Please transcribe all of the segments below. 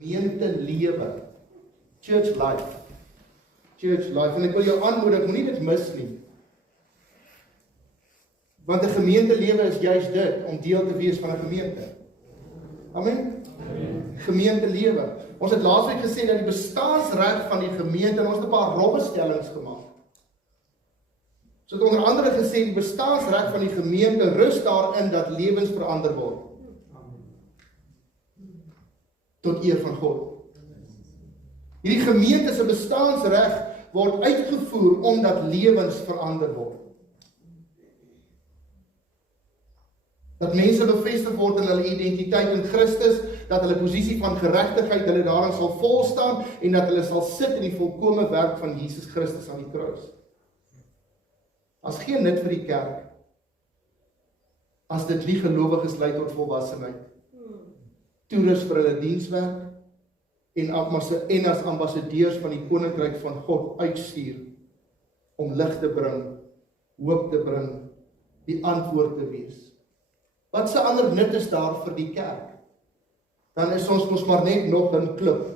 gemeente lewe. Church life. Church life. En ek wil jou aanmoedig, moenie dit mis nie. Want 'n gemeente lewe is juist dit, om deel te wees van 'n gemeente. Amen? Gemeente lewe. Ons het laasweek gesê dat die bestaansreg van die gemeente, en ons het 'n paar rowwe stellings gemaak. So het onder andere gesê, die bestaansreg van die gemeente rus daarin dat lewens verander word. Tot eer van God. Hierdie gemeente se bestaansreg word uitgevoer omdat lewens verander word. Dat mense bevestig word in hulle identiteit in Christus, dat hulle posisie van geregtigheid hulle daarin sal volstaan en dat hulle sal sit in die volkome werk van Jesus Christus aan die kruis. As geen nut vir die kerk, as dit nie gelowiges lei tot volwassenheid, toerus vir hulle dienswerk en as ambassadeurs van die koninkryk van God uitstuur om lig te bring, hoop te bring, die antwoord te wees. Wat se ander nut is daar vir die kerk? Dan is ons mos maar net nog 'n klub.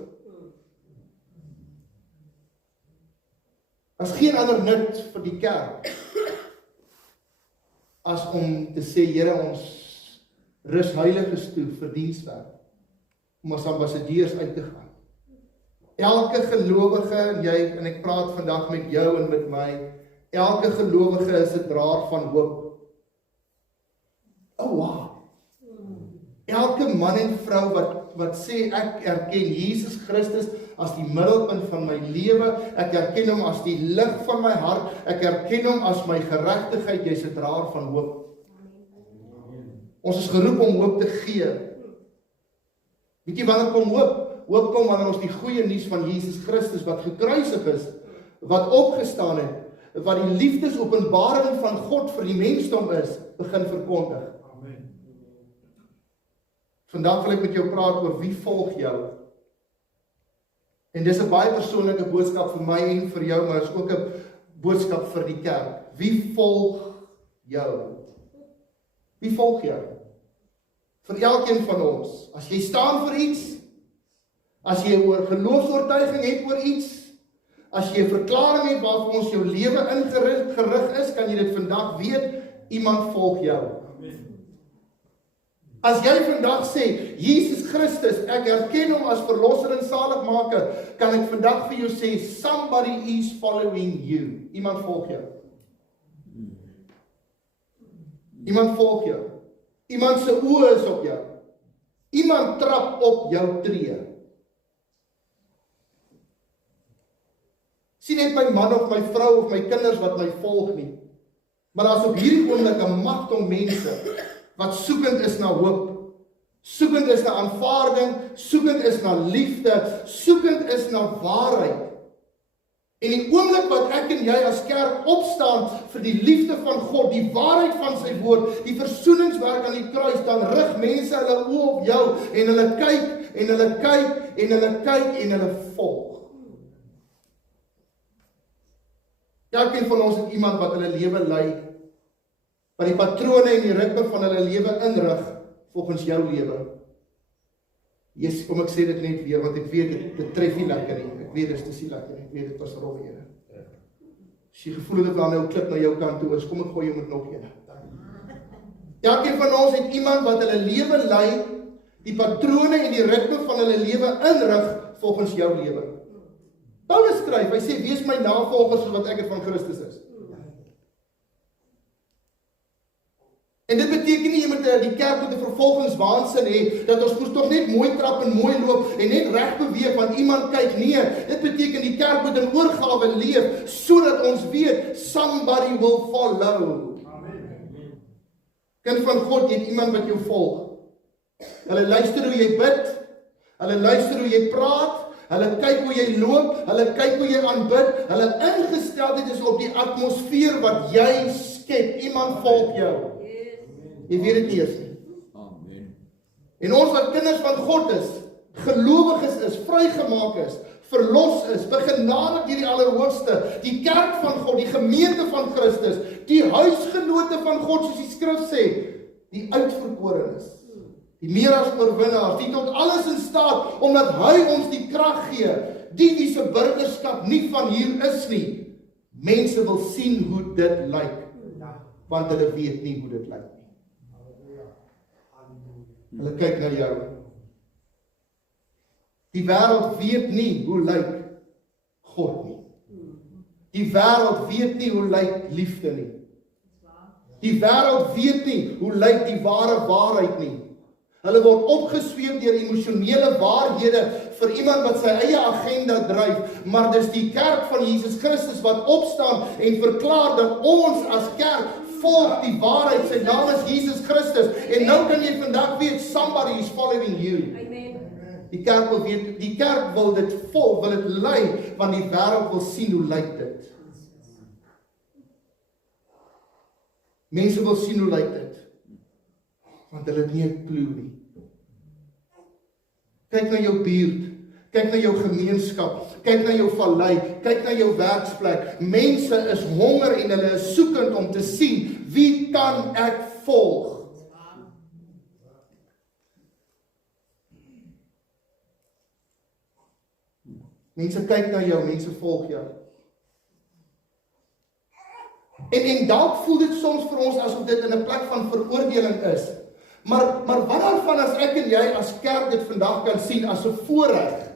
As geen ander nut vir die kerk as om te sê, Here, ons rus heiliges toe vir dienswerk, om as ambassadeurs uit te gaan. Elke gelowige, en ek praat vandag met jou en met my, elke gelowige is 'n draer van hoop. Oh wow! Elke man en vrou wat sê, ek erken Jesus Christus as die middelpunt van my lewe, ek erken hom as die lig van my hart, ek erken hom as my geregtigheid, jy's 'n draer van hoop. Ons is geroep om hoop te gee. Weet jy wanneer kom hoop? Hoop kom wanneer ons die goeie nuus van Jesus Christus wat gekruisig is, wat opgestaan het, wat die liefdesopenbaring van God vir die mensdom is, begin verkondig. Vandag wil ek met jou praat oor wie volg jou. En dis 'n baie persoonlike boodskap vir my en vir jou, maar is ook 'n boodskap vir die kerk. Wie volg jou? Wie volg jou? Vir elkeen van ons. As jy staan vir iets, as jy 'n geloofsoortuiging het oor iets, as jy 'n verklaring het waarop ons jou lewe ingerig is, kan jy dit vandag weet, iemand volg jou. As jy vandag sê, Jesus Christus, ek erken hom as verlosser en saligmaker, kan ek vandag vir jou sê, somebody is following you. Iemand volg jou. Iemand volg jou. Iemand se oë is op jou. Iemand trap op jou tree. Sien net my man of my vrou of my kinders wat my volg nie. Maar daar's op hierdie oomblik 'n magdom mense wat soekend is na hoop, soekend is na aanvaarding, soekend is na liefde, soekend is na waarheid. En die oomblik wat ek en jy as kerk opstaan vir die liefde van God, die waarheid van sy woord, die versoeningswerk aan die kruis, dan rig mense hulle oë op jou en hulle kyk en hulle kyk en hulle kyk en hulle volg. Elkeen van ons het iemand wat hulle lewe lei, wat die patrone en die ritme van hulle lewe inrig volgens jou lewe. Jesus, kom ek sê dit net weer, want ek weet dit tref nie lekker nie. Ek weet dit is nie lekker nie. Ek weet dit was rof ene. As jy gevoel het dat daar nou 'n klip na jou kant toe is, kom ek gooi jou met nog ene. Elkeen van ons het iemand wat hulle lewe lei, die patrone en die ritme van hulle lewe inrig volgens jou lewe. Paulus skryf, hy sê, wees my navolgers soos wat ek het van Christus is. En dit beteken nie jy moet die kerk met 'n vervolgingswaansin hê, dat ons moes tog net mooi trap en mooi loop en net reg beweeg want iemand kyk. Nee, dit beteken die kerk moet in oorgawe leef, sodat ons weet, somebody will follow. Amen. Kind van God, jy het iemand wat jou volg. Hulle luister hoe jy bid, hulle luister hoe jy praat, hulle kyk hoe jy loop, hulle kyk hoe jy aanbid, hulle ingesteldheid is op die atmosfeer wat jy skep. Iemand volg jou. Jy weet dit nie eens nie. Amen. En ons wat kinders van God is, gelowiges is, vrygemaak is, verlos is, begenadig deur die Allerhoogste, die kerk van God, die gemeente van Christus, die huisgenote van God, soos die skrif sê, die uitverkorenes. die meer as oorwinnaars, die tot alles in staat, omdat hy ons die krag gee, die wie se burgerskap nie van hier is nie. Mense wil sien hoe dit lyk, want hulle weet nie hoe dit lyk nie. Hulle kyk na jou. Die wêreld weet nie hoe lyk God nie. Die wêreld weet nie hoe lyk liefde nie. Die wêreld weet nie hoe lyk die ware waarheid nie. Hulle word opgesweep deur emosionele waarhede vir iemand wat sy eie agenda dryf, maar dis die kerk van Jesus Christus wat opstaan en verklaar dat ons as kerk volg die waarheid, sy naam is Jesus Christus, en nou kan jy vandag weet, somebody is following you. Die kerk wil weet, die kerk wil dit volg, wil dit lei, want die wêreld wil sien hoe lyk dit. Mense wil sien hoe lyk dit, want hulle het nie 'n klou nie. Kyk na jou buurt, kyk na jou gemeenskap, kyk na jou vallei, kyk na jou werksplek. Mense is honger en hulle is soekend om te sien, wie kan ek volg? Mense kyk na jou, mense volg jou. En dalk voel dit soms vir ons asof dit in 'n plek van veroordeling is. Maar wat daarvan as ek en jy as kerk dit vandag kan sien as 'n voorreg,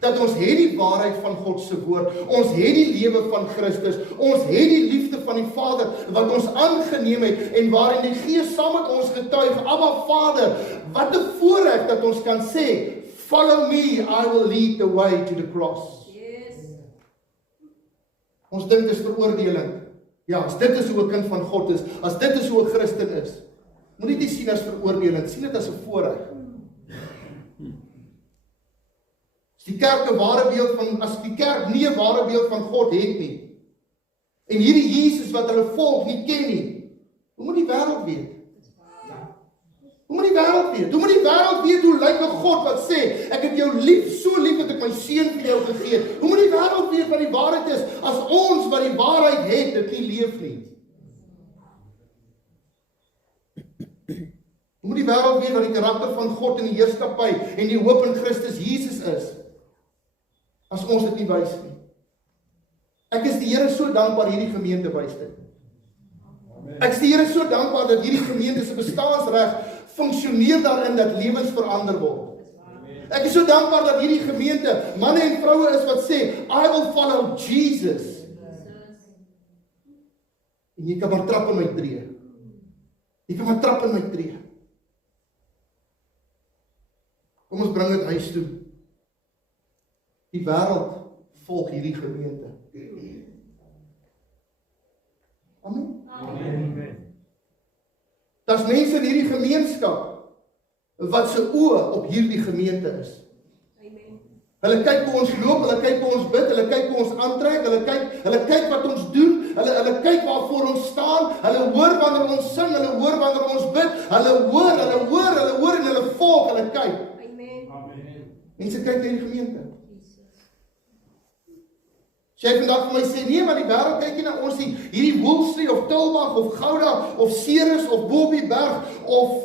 dat ons het die waarheid van God se woord, ons het die lewe van Christus, ons het die liefde van die Vader wat ons aangeneem het en waarin die Gees saam met ons getuig, Abba Vader, wat 'n voorreg dat ons kan sê, follow me, I will lead the way to the cross. Yes. Ons dink dis veroordeling. Ja, as dit is hoe 'n kind van God is, as dit is hoe 'n Christen is, moenie dit sien as veroordeling, sien dit as 'n voorreg. As die kerk 'n ware beeld van, as die kerk nie 'n ware beeld van God het nie, en hierdie Jesus wat hulle volg nie ken nie, hoe moet die wêreld weet? Hoe moet die wêreld weet? Hoe moet die wêreld weet hoe lyk 'n God wat sê, ek het jou lief, so lief dat ek my seun vir jou gegee het? Hoe moet die wêreld weet wat die waarheid is, as ons wat die waarheid het, dit nie leef nie? Hoe moet die wêreld weet wat die karakter van God in die heerskappy en die hoop in Christus Jesus is, as ons dit nie wys nie? Ek is die Here so dankbaar hierdie gemeente wys dit. Ek is die Here so dankbaar dat hierdie gemeente se bestaansreg funksioneer daarin dat lewens verander word. Ek is so dankbaar dat hierdie gemeente manne en vroue is wat sê, I will follow Jesus. En jy kan maar trap in my tree. Jy kan maar trap in my tree. Kom ons bring dit huis toe. Die wêreld volg hierdie gemeente. Amen. Amen. Daar's mense in hierdie gemeenskap wat se oë op hierdie gemeente is. Amen. Hulle kyk hoe ons loop, hulle kyk hoe ons bid, hulle kyk hoe ons aantrek, hulle kyk wat ons doen, hulle kyk waarvoor ons staan, hulle hoor wanneer ons sing, hulle hoor wanneer ons bid, hulle hoor en hulle volg, hulle kyk. Amen. Mense kyk na die gemeente. As jy vandag vir my sê, nee, maar die wêreld kyk nie na ons nie, hierdie Woolsley of Tulbagh of Gouda of Ceres of Bobieberg of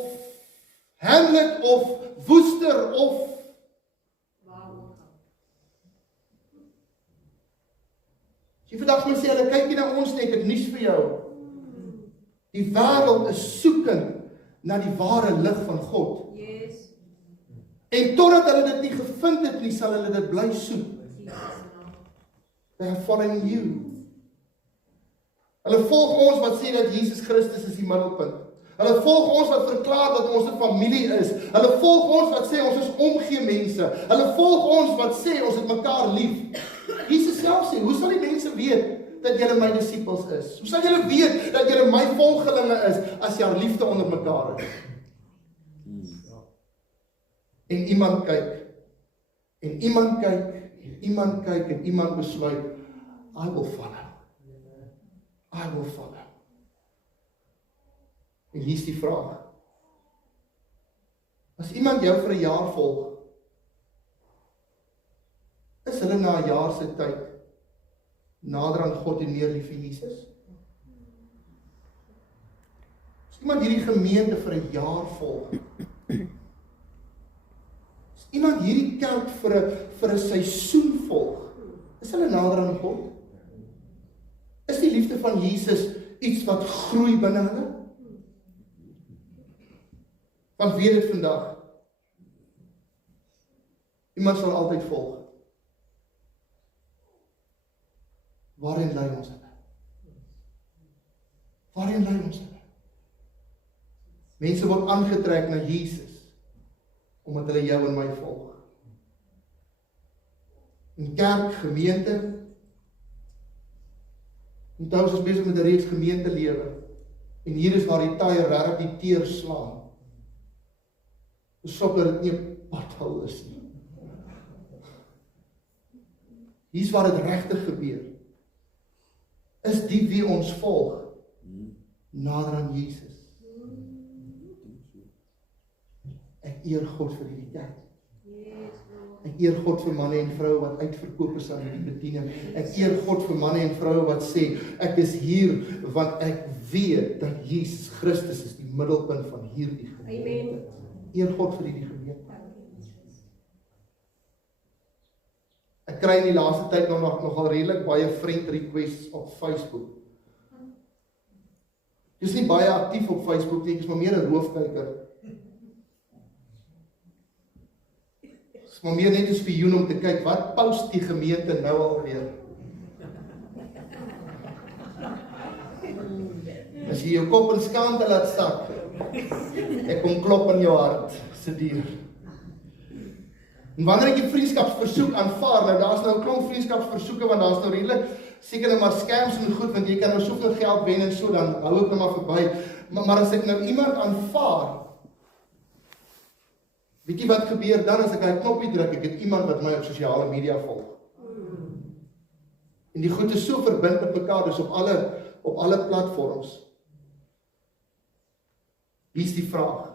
Hamlet of Woester of as jy vandag vir my sê, hulle kyk nie na ons nie, ek het nuus vir jou. Die wêreld is soekend na die ware lig van God. Yes. En totdat hulle dit nie gevind het nie, sal hulle dit bly soek. They are following you. Hulle volg ons wat sê dat Jesus Christus is die middelpunt. Hulle volg ons wat verklaar dat ons 'n familie is. Hulle volg ons wat sê ons is omgee mense. Hulle volg ons wat sê ons het mekaar lief. Jesus self sê, hoe sal die mense weet dat julle my disippels is? Hoe sal julle weet dat julle my volgelinge is as jy liefde onder mekaar is? En iemand kyk. En iemand kyk. Iemand kyk en iemand besluit, I will follow. I will follow. En hier is die vraag. As iemand jou vir 'n jaar volg, is hulle na 'n jaar se tyd nader aan God en meer lief vir Jesus? As iemand hierdie gemeente vir 'n jaar volg, iemand hierdie kerk vir 'n seisoen volg, is hulle nader aan God? Is die liefde van Jesus iets wat groei binne hulle? Want weet dit vandag, iemand sal altyd volg. Waarheen lei ons hulle? Waarheen lei ons hulle? Mense word aangetrek na Jesus, omdat hulle jou en my volg. In kerk, gemeente, onthou ons is besig met 'n reeks gemeentelewe, en hier is waar die tye regtig die teer slaan. Asof dit nie 'n padhul is nie. Hier's waar dit regtig gebeur. Is die wie ons volg nader aan Jesus? Ek eer God vir hierdie kerk. Ek eer God vir manne en vroue wat uitverkoop is aan hierdie bediening. Ek eer God vir manne en vroue wat sê, ek is hier want ek weet dat Jesus Christus is die middelpunt van hierdie gemeente. Eer God vir hierdie gemeente. Ek kry in die laaste tyd nogal redelik baie friend requests op Facebook. Ek is nie baie aktief op Facebook nie, ek is maar meer 'n roofkyker. Ek is maar meer net 'n spioen om te kyk, wat post die gemeente nou alweer? As jy jou kop in skaamte laat sak, ek kom klop in jou hart, se dier. En wanneer ek die vriendskapsversoek aanvaar, nou daar's nou 'n klomp vriendskapsversoeke, want daar's nou redelik seker nou maar scams en goed, want jy kan nou soveel geld wen en so, dan hou ek nou maar verby. Maar as ek nou iemand aanvaar, weet jy wat gebeur dan as ek hy knoppie druk, ek het iemand wat my op sosiale media volg. En die goed is so verbind met mekaar, dus op alle platforms. Wie is die vraag?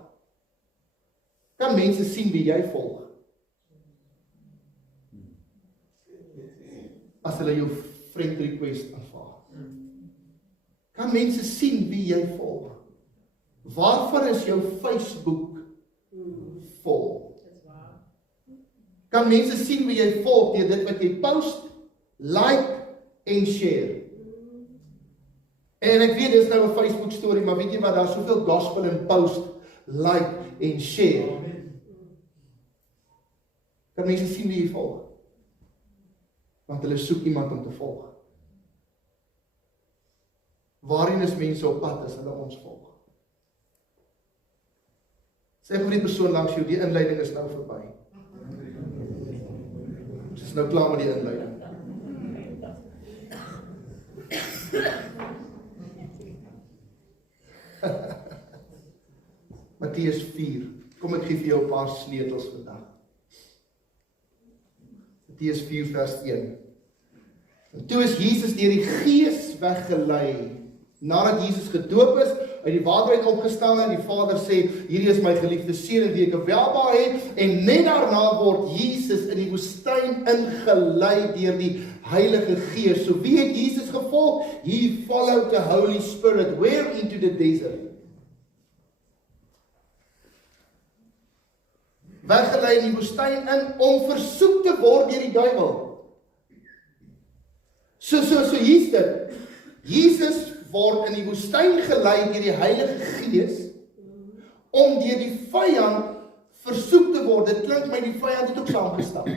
Kan mense sien wie jy volg? As hulle jou friend request aanvaar. Kan mense sien wie jy volg? Waarvan is jou Facebook vol? Kan mense sien wie jy volg deur dit wat jy post, like en share? En ek weet, dit is nou 'n Facebook story, maar weet jy wat, daar is soveel gospel in post, like en share. Kan mense sien wie jy volg? Want hulle soek iemand om te volg. Waarheen is mense op pad as hulle ons volg? Sê vir die persoon langs jou, die inleiding is nou verby. Ons is nou klaar met die inleiding. Matteus 4. Kom ek gee vir jou 'n paar sleutels vandag. Matteus 4 vers 1. En toe is Jesus deur die Gees weggelei. Nadat Jesus gedoop is, uit die water uit opgestaan en die Vader sê, hierdie is my geliefde seun in wie ek welbehae het, en net daarna word Jesus in die woestyn ingelei deur die Heilige Gees. So wie het Jesus gevolg? He followed the Holy Spirit. Where? Into the desert. Weggelei in die woestyn in om versoek te word deur die duiwel. So hier's dit. Jesus word in die woestyn gelei deur die Heilige Gees om deur die vyand versoek te word. Dit klink my die vyand het ook saamgestap.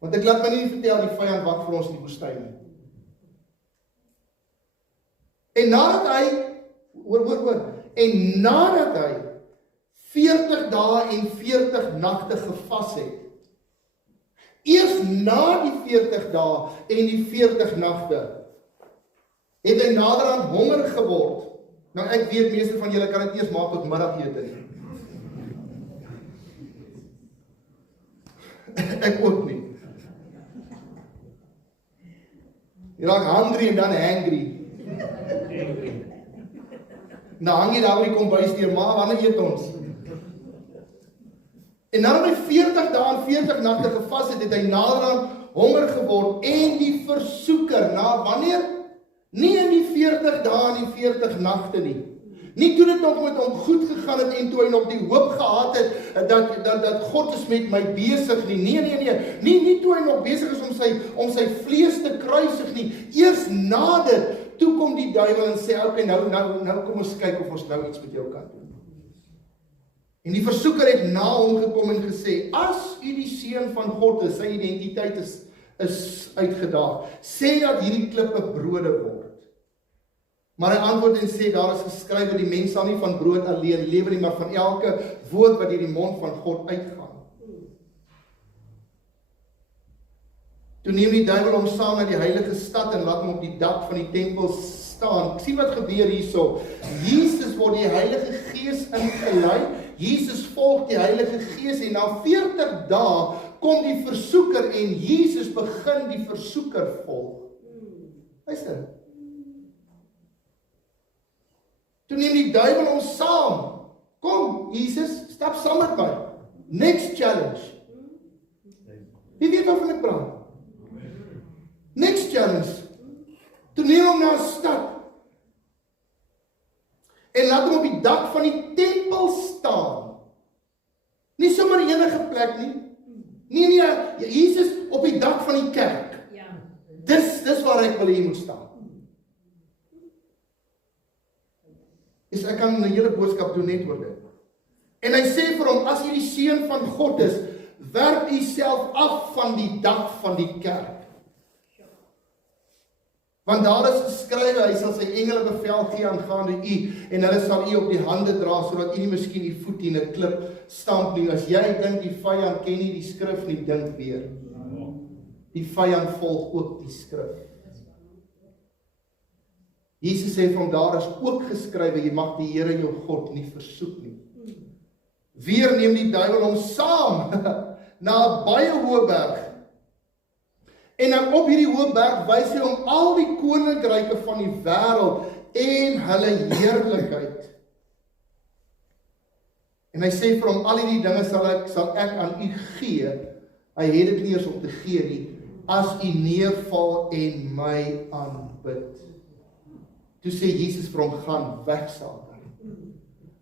Want ek laat my nie vertel die vyand wag vir ons in die woestyn nie. En nadat hy en nadat hy 40 dae en 40 nagte gevas het, eers na die 40 dae en die 40 nagte, het hy nader aan honger geword. Nou ek weet meeste van julle kan dit eers maak tot middagete nie. Ek ook nie. Jy raak hungry en dan hangry. Nou hang jy daar by die kombuis deur, maar wanneer eet ons? En nadat hy 40 dae en 40 nagte gevas het, het hy nader aan honger geword en die versoeker, na wanneer? Nie in die 40 dae en die 40 nagte nie. Nie toe dit nog met hom goed gegaan het en toe hy nog die hoop gehad het dat God is met my besig nie. Nie toe hy nog besig is om sy vlees te kruisig nie. Eers na dit, toe kom die duiwel en sê, okay, nou kom ons kyk of ons nou iets met jou kan doen. En die versoeker het na hom gekom en gesê, as u die seun van God is, sy identiteit is uitgedaag, sê dat hierdie klippe brode word. Maar hy antwoord en sê, daar is geskrywe, die mens sal nie van brood alleen lewe nie, maar van elke woord wat uit die mond van God uitgaan. Toe neem die duiwel hom saam na die heilige stad en laat hom op die dak van die tempel staan. Sien wat gebeur hierso. Jesus word die Heilige Gees ingelei. Jesus volg die Heilige Gees en na 40 dae kom die versoeker en Jesus begin die versoeker volg. Luister. Toe neem die duiwel hom saam. Kom, Jesus, stap saam met my. Next challenge. Wie weet waarvan ek praat? Next challenge. Toe neem hom na 'n stad. En laat hom op die dak van die tempel staan. Nie sommer enige plek nie. Nee, Jesus op die dak van die kerk. Ja. Dis waar ek wil hê jy moet staan. Ek kan 'n hele boodskap doen net oor dit. En hy sê vir hom, as jy die seun van God is, werp jouself af van die dak van die kerk. Want daar is geskrywe, hy sal sy engele bevel gee aangaande u, en hulle sal u op die hande dra, sodat u nie miskien die voet in 'n klip stamp nie. As jy dink die vyand ken nie die skrif nie, dink weer. Die vyand volg ook die skrif. Jesus sê van daar is ook geskrywe, jy mag die Here jou God nie versoek nie. Weer neem die duiwel hom saam na 'n baie hoë berg. En dan op hierdie hoë berg wys hy hom al die koninkryke van die wêreld en hulle heerlikheid. En hy sê vir hom, al hierdie dinge sal ek aan u gee. Hy het dit nie eers om te gee nie, as u neerval en my aanbid. Toe sê Jesus vir hom, gaan weg Satan.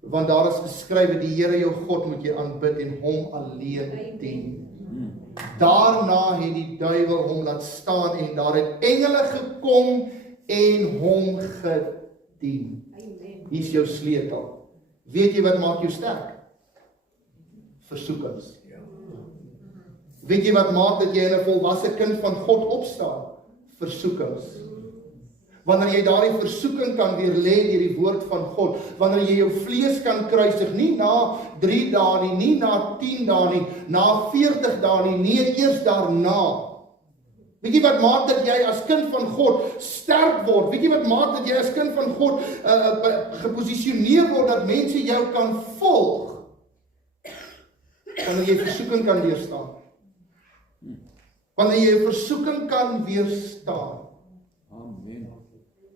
Want daar is geskrywe, die Here jou God moet jy aanbid en hom alleen dien. Daarna het die duiwel hom laat staan en daar het engele gekom en hom gedien. Hier is jou sleutel. Weet jy wat maak jou sterk? Versoekings. Weet jy wat maak dat jy in 'n volwasse kind van God opstaan? Versoekings. Wanneer jy daardie versoeking kan weerlê deur die woord van God, wanneer jy jou vlees kan kruisig, nie na 3 dae nie, nie na 10 dae nie, na 40 dae nie, nee, eers daarna. Weet jy wat maak dat jy as kind van God sterk word? Weet jy wat maak dat jy as kind van God geposisioneer word dat mense jou kan volg? Wanneer jy versoeking kan weerstaan. Wanneer jy versoeking kan weerstaan.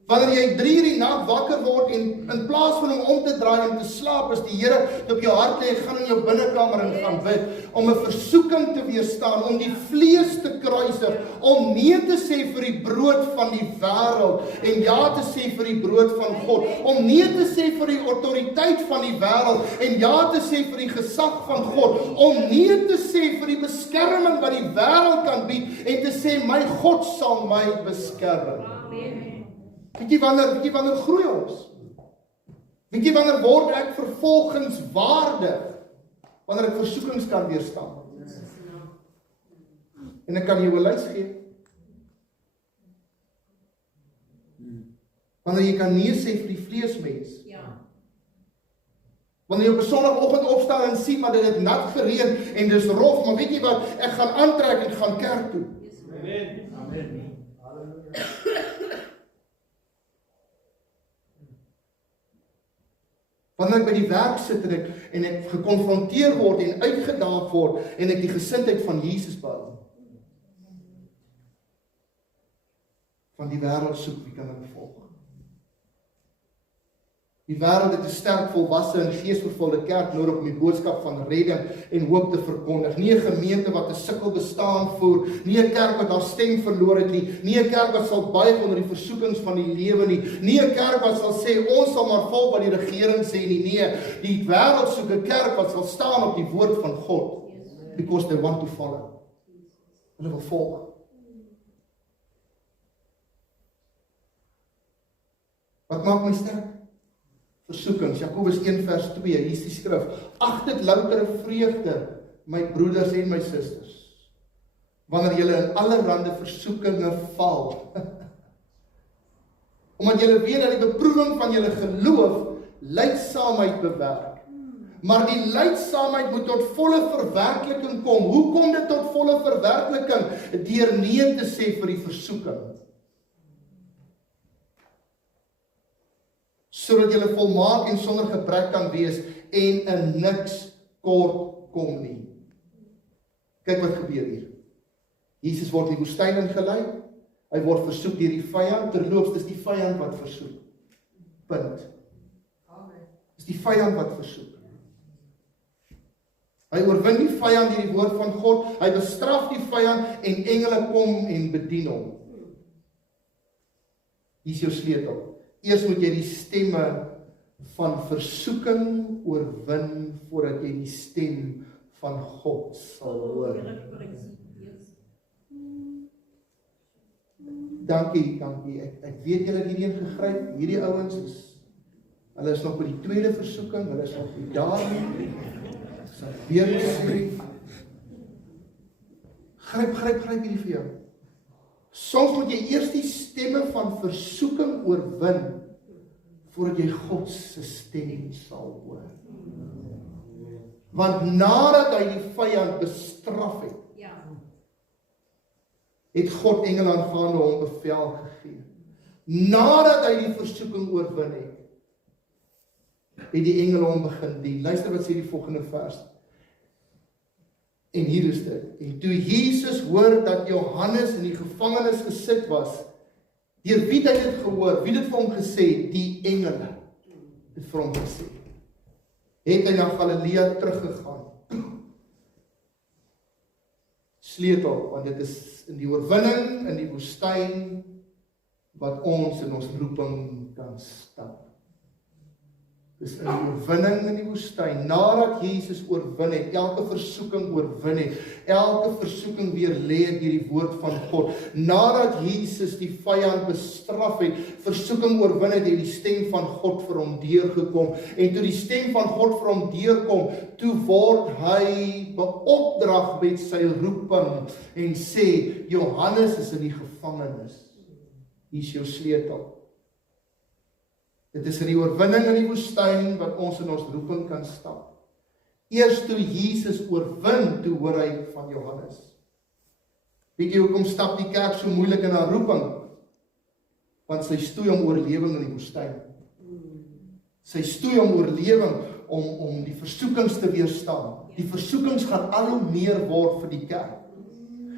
Wanneer jy 3 uur die nag wakker word en in plaas van om te draai en te slaap, is die Here op jou hart lê, gaan in jou binnekamer en gaan bid, om 'n versoeking te weerstaan, om die vlees te kruisig, om nee te sê vir die brood van die wêreld en ja te sê vir die brood van God, om nee te sê vir die autoriteit van die wêreld en ja te sê vir die gesag van God, om nee te sê vir die beskerming wat die wêreld kan bied en te sê my God sal my beskerm. Amen. Weet jy wanneer groei ons? Weet jy wanneer word ek vervolgingswaardig? Wanneer ek versoekings kan weerstaan. En ek kan jou 'n lys gee. Wanneer jy kan nee sê vir die vleesmens. Ja. Wanneer jy op 'n Sondagoggend opstaan en sien maar dit het nat gereën en dis rof, maar weet jy wat? Ek gaan aantrek en gaan kerk toe. Amen. Amen. Halleluja. Wanneer ek by die werk sit en ek gekonfronteer word en uitgedaag word en ek die gesindheid van Jesus behou. Van die wêreld soek, wie kan ek volg? Die wêreld het 'n sterk volwasse en geesvervulde kerk nodig om die boodskap van redding en hoop te verkondig. Nie 'n gemeente wat 'n sukkel bestaan voer, nie 'n kerk wat haar stem verloor het nie, nie 'n kerk wat sal buig onder die versoekings van die lewe nie, nie 'n kerk wat sal sê ons sal maar volg wat die regering sê nie. Nee, die wêreld soek 'n kerk wat sal staan op die woord van God, because they want to follow. Hulle wil volg. Wat maak my sterk? Versoekings, Jakobus 1 vers 2, hier is die skrif. Ag dit loutere vreugde, my broeders en my susters, wanneer julle in allerlei versoekinge val. Omdat julle weet dat die beproewing van julle geloof lydsaamheid bewerk. Maar die lydsaamheid moet tot volle verwerkliking kom. Hoe kom dit tot volle verwerkliking? Deur nee te sê vir die versoeking. Sodat julle volmaak en sonder gebrek kan wees en in niks kort kom nie. Kyk wat gebeur hier. Jesus word in die woestyn ingelei. Hy word versoek deur die vyand. Terloops, dis die vyand wat versoek. Punt. Dis die vyand wat versoek. Hy oorwin die vyand deur die woord van God. Hy bestraf die vyand en engele kom en bedien hom. Hier is jou sleutel. Eers moet jy die stemme van versoeking oorwin voordat jy die stem van God sal hoor. Dankie. Ek weet julle het hierheen gegryp. Hierdie ouens hulle is nog by die tweede versoeking, hulle is nog by daarin. Sal weer sê. Gryp hierdie vir jou. Soms moet jy eers die stemme van versoeking oorwin voordat jy God se stem sal hoor. Want nadat hy die vyand bestraf het, het God engele aangaande hom bevel gegee. Nadat hy die versoeking oorwin het die engele hom begin dien. Luister wat sê die volgende vers. En hier is dit. En toe Jesus hoor dat Johannes in die gevangenis gesit was, deur wie het hy dit gehoor? Wie het dit vir hom gesê? Die engele het vir hom gesê. Het hy na Galilea teruggegaan. Sleutel, want dit is in die oorwinning, in die woestyn, wat ons in ons roeping kan stap. Dis in die oorwinning in die woestyn, nadat Jesus oorwin het, elke versoeking oorwin het, elke versoeking weer lê deur die woord van God, nadat Jesus die vyand bestraf het, versoeking oorwin het, het die stem van God vir hom deurgekom, en toe die stem van God vir hom deurkom, toe word hy beopdrag met sy roeping, en sê, Johannes is in die gevangenis, hier is jou sleutel. Dit is in die oorwinning in die woestyn wat ons in ons roeping kan stap. Eers toe Jesus oorwin, toe hoor hy van Johannes. Weet jy hoekom stap die kerk so moeilik in haar roeping? Want sy stoei om oorlewing in die woestyn. Sy stoei om oorlewing om die versoekings te weerstaan. Die versoekings gaan al hoe meer word vir die kerk.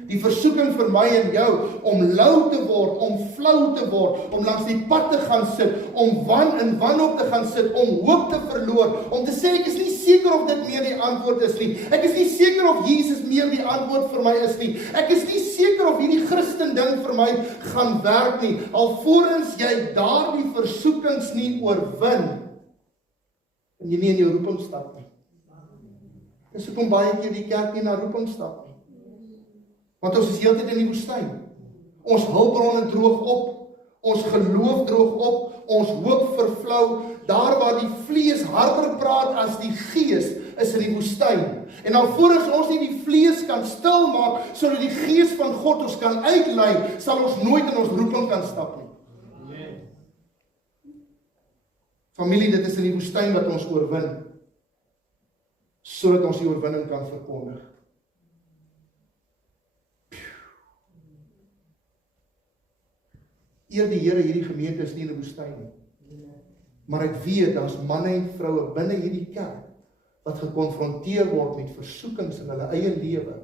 Die versoeking vir my en jou, om lou te word, om flou te word, om langs die pad te gaan sit, om wanhoop te gaan sit, om hoop te verloor, om te sê, ek is nie seker of dit meer die antwoord is nie, ek is nie seker of Jesus meer die antwoord vir my is nie, ek is nie seker of hierdie Christen ding vir my gaan werk nie, alvorens jy daardie versoekings nie oorwin, en jy nie in jou roeping stap nie. Dis hoekom baie keer die kerk nie na roeping stap nie. Want ons is heeltyd in die woestyn. Ons hulpbronne droog op, ons geloof droog op, ons hoop vervlou, daar waar die vlees harder praat as die gees, is in die woestyn. En alvorens ons nie die vlees kan stil maak, sodat die gees van God ons kan uitlei, sal ons nooit in ons roeping kan stap nie. Familie, dit is in die woestyn wat ons oorwin, sodat ons die oorwinning kan verkondig. Eer die Here, hierdie gemeente is nie in die woestyn nie. Maar ek weet, daar's manne en vroue binne hierdie kerk wat gekonfronteer word met versoekings in hulle eie lewe,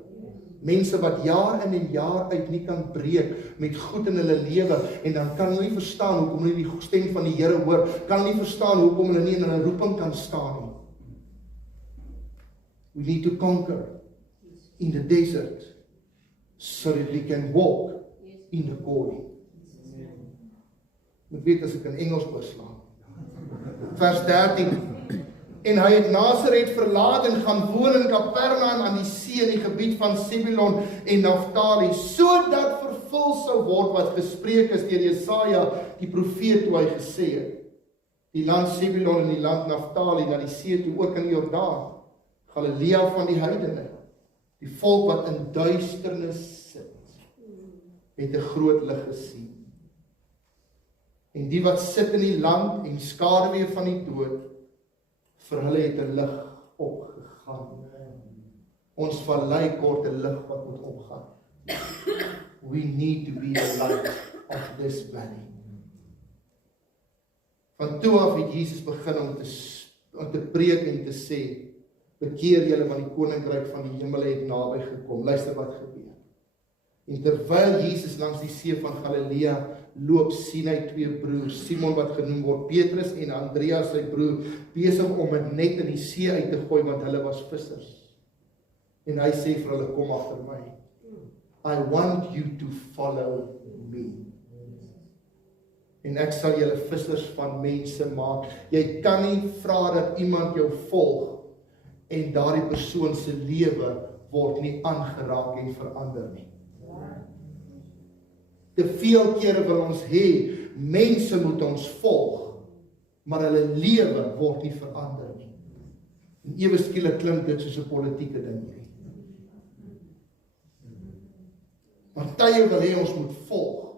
Mense wat jaar in en jaar uit nie kan breek met goed in hulle lewe, en dan kan hulle nie verstaan hoekom hulle die stem van die Here hoor, kan hulle nie verstaan hoekom hulle nie in hulle roeping kan staan nie. We need to conquer in the desert so that we can walk in the calling. Moet weet as ek in Engels oorslaan. Vers 13. En hy het Nasaret verlaat en gaan woon in Kapernaum aan die see in die gebied van Sebulon en Naftali, sodat vervul sou word wat gespreek is deur Jesaja die profeet toe hy gesê het: die land Sebulon en die land Naftali na die see toe ook in die Jordaan, Galilea van die heidene, die volk wat in duisternis sit, het 'n groot lig gesien. En die wat sit in die land en skaduwee van die dood, vir hulle het 'n lig opgegaan. Ons vallei kort 'n lig wat moet opgaan. We need to be the light of this valley. Van toe af het Jesus begin om te preek en te sê, bekeer julle want die koninkryk van die hemel het naby gekom. Luister wat gebeur. En terwyl Jesus langs die see van Galilea loop, sien hy twee broers, Simon wat genoem word Petrus en Andreas sy broer, besig om 'n net in die see uit te gooi want hulle was vissers. En hy sê vir hulle, kom agter my. I want you to follow me. En ek sal julle vissers van mense maak. Jy kan nie vra dat iemand jou volg en daardie persoon se lewe word nie aangeraak en verander nie. Te veel kere wil ons hê, mense moet ons volg, maar hulle lewe word nie verander nie. En ewe skielik klink dit soos 'n politieke ding hier. Partye wil hê ons moet volg,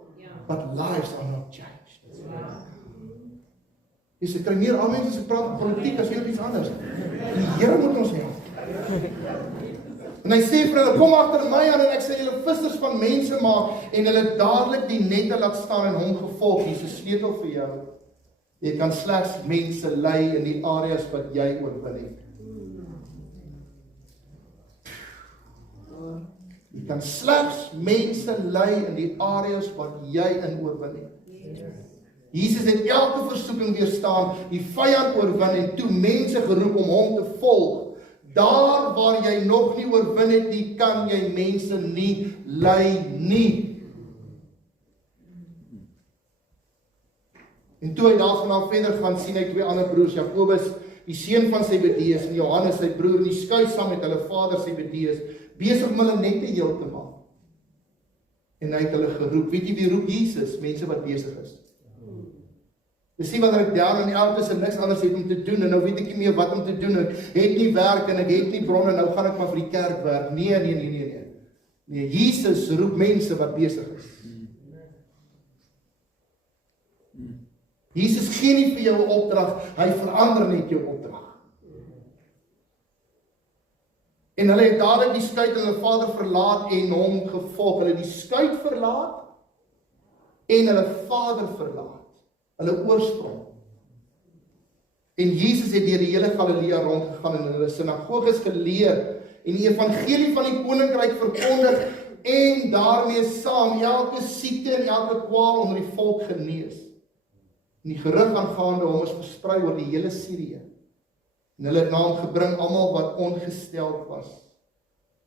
but lives are not changed. Jy kry meer al mense wat praat oor politiek as iets anders. Die Here moet ons help. En hy sê vir hulle, kom agter my aan en ek sal julle vissers van mense maak, en hulle dadelik die nette laat staan en hom gevolg. Hier is 'n sleutel vir jou. Jy kan slegs mense lei in die areas wat jy oorwin het. Jy kan slegs mense lei in die areas wat jy in oorwin het. Jesus het elke versoeking weerstaan, die vyand oorwin en toe mense geroep om hom te volg. Daar waar jy nog nie oorwin het nie, kan jy mense nie lei nie. En toe hy daarvan verder gaan, sien hy twee ander broers, Jakobus, die seun van Zebedeus, en Johannes, sy broer, in die skuis saam met hulle vader Zebedeus, besig om hulle nette heel te maak. En hy het hulle geroep. Weet jy wie roep Jesus? Mense wat besig is. Jy sien wanneer ek down en out is en niks anders het om te doen, en nou weet ek nie meer wat om te doen, ek het nie werk en ek het nie bronne, nou gaan ek maar vir die kerk werk. Nee, Jesus roep mense wat besig is. Jesus gee nie vir jou 'n opdrag, hy verander net jou opdrag. En hulle het dadelik die skuit en hulle vader verlaat en hom gevolg. Hulle het die skuit verlaat en hulle vader verlaat. Hulle oorsprong. En Jesus het deur die hele Galilea rondgegaan en in hulle sinagoges geleer en die evangelie van die koninkryk verkondig en daarmee saam elke siekte en elke kwaal onder die volk genees. En die gerug aangaande hom is versprei oor die hele Sirië. En hulle het na hom gebring almal wat ongesteld was,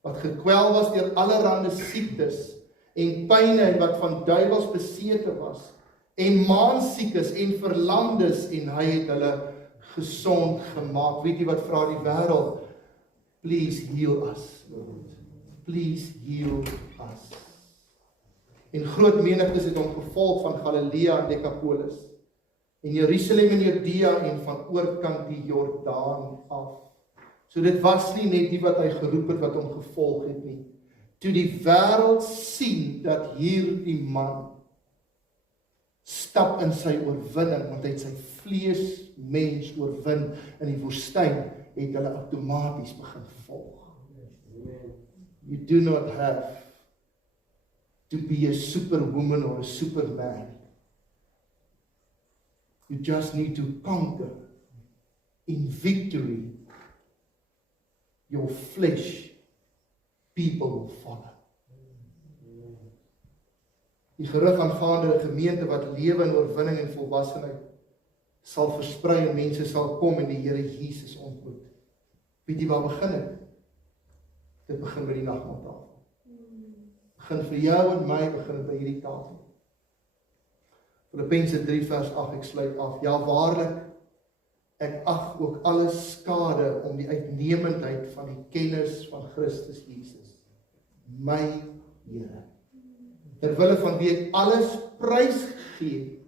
wat gekwel was deur allerlei siektes en pyne en wat van duiwels besete was, en maansiekes en verlamdes, en hy het hulle gesond gemaak. Weet jy wat vra die wêreld? Please heal us, Lord. Please heal us. En groot menigtes het hom gevolg van Galilea en Decapolis, en Jerusalem en Judea en van oorkant die Jordaan af. So dit was nie net die wat hy geroep het wat hom gevolg het nie. Toe die wêreld sien dat hierdie man stap in sy oorwinning, want hy het sy vleesmens oorwin in die woestyn, het hulle outomaties begin volg. You do not have to be a superwoman or a superman. You just need to conquer in victory your flesh people will follow. Die gerug aangaande 'n gemeente wat lewe in oorwinning en volwassenheid sal versprei en mense sal kom en die Here Jesus ontmoet. Weet jy waar begin dit? Dit begin by die nagmaaltafel. Begin vir jou en my, begin dit by hierdie tafel. Filippense 3 vers 8, ek sluit af. Ja, waarlik, ek ag ook alles skade om die uitnemendheid van die kennis van Christus Jesus, my Here. Terwille van wie ek alles prys gee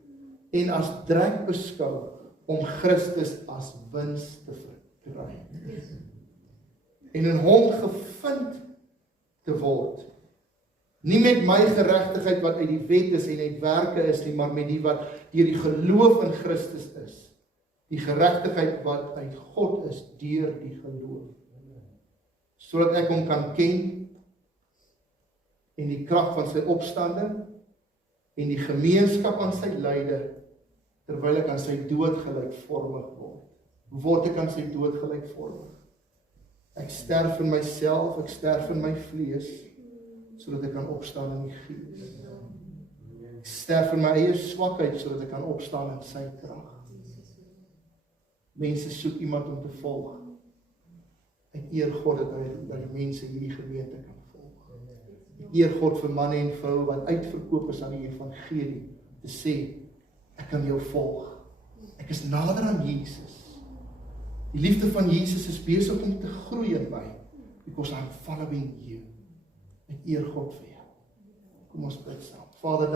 en as drek beskou om Christus as wins te verkry. En in hom gevind te word. Nie met my geregtigheid wat uit die wet is en uit werke is nie, maar met die wat deur die geloof in Christus is. Die geregtigheid wat uit God is deur die geloof. Sodat ek hom kan ken en die krag van sy opstanding en die gemeenskap aan sy lyde terwyl ek aan sy dood gelykvormig word. Hoe word ek aan sy dood gelykvormig? Ek sterf in myself, ek sterf in my vlees, sodat ek kan opstaan in die gees. Ek sterf in my eie swakheid, sodat ek kan opstaan in sy krag. Mense soek iemand om te volg. Ek eer God dat mense hierdie gemeente kan volg. Ek eer God vir manne en vroue wat uitverkoop is aan die evangelie, te sê, ek kan jou volg. Ek is nader aan Jesus. Die liefde van Jesus is besig om te groei in my, because I'm following you. Ek eer God vir jou. Kom ons bid saam. Vader,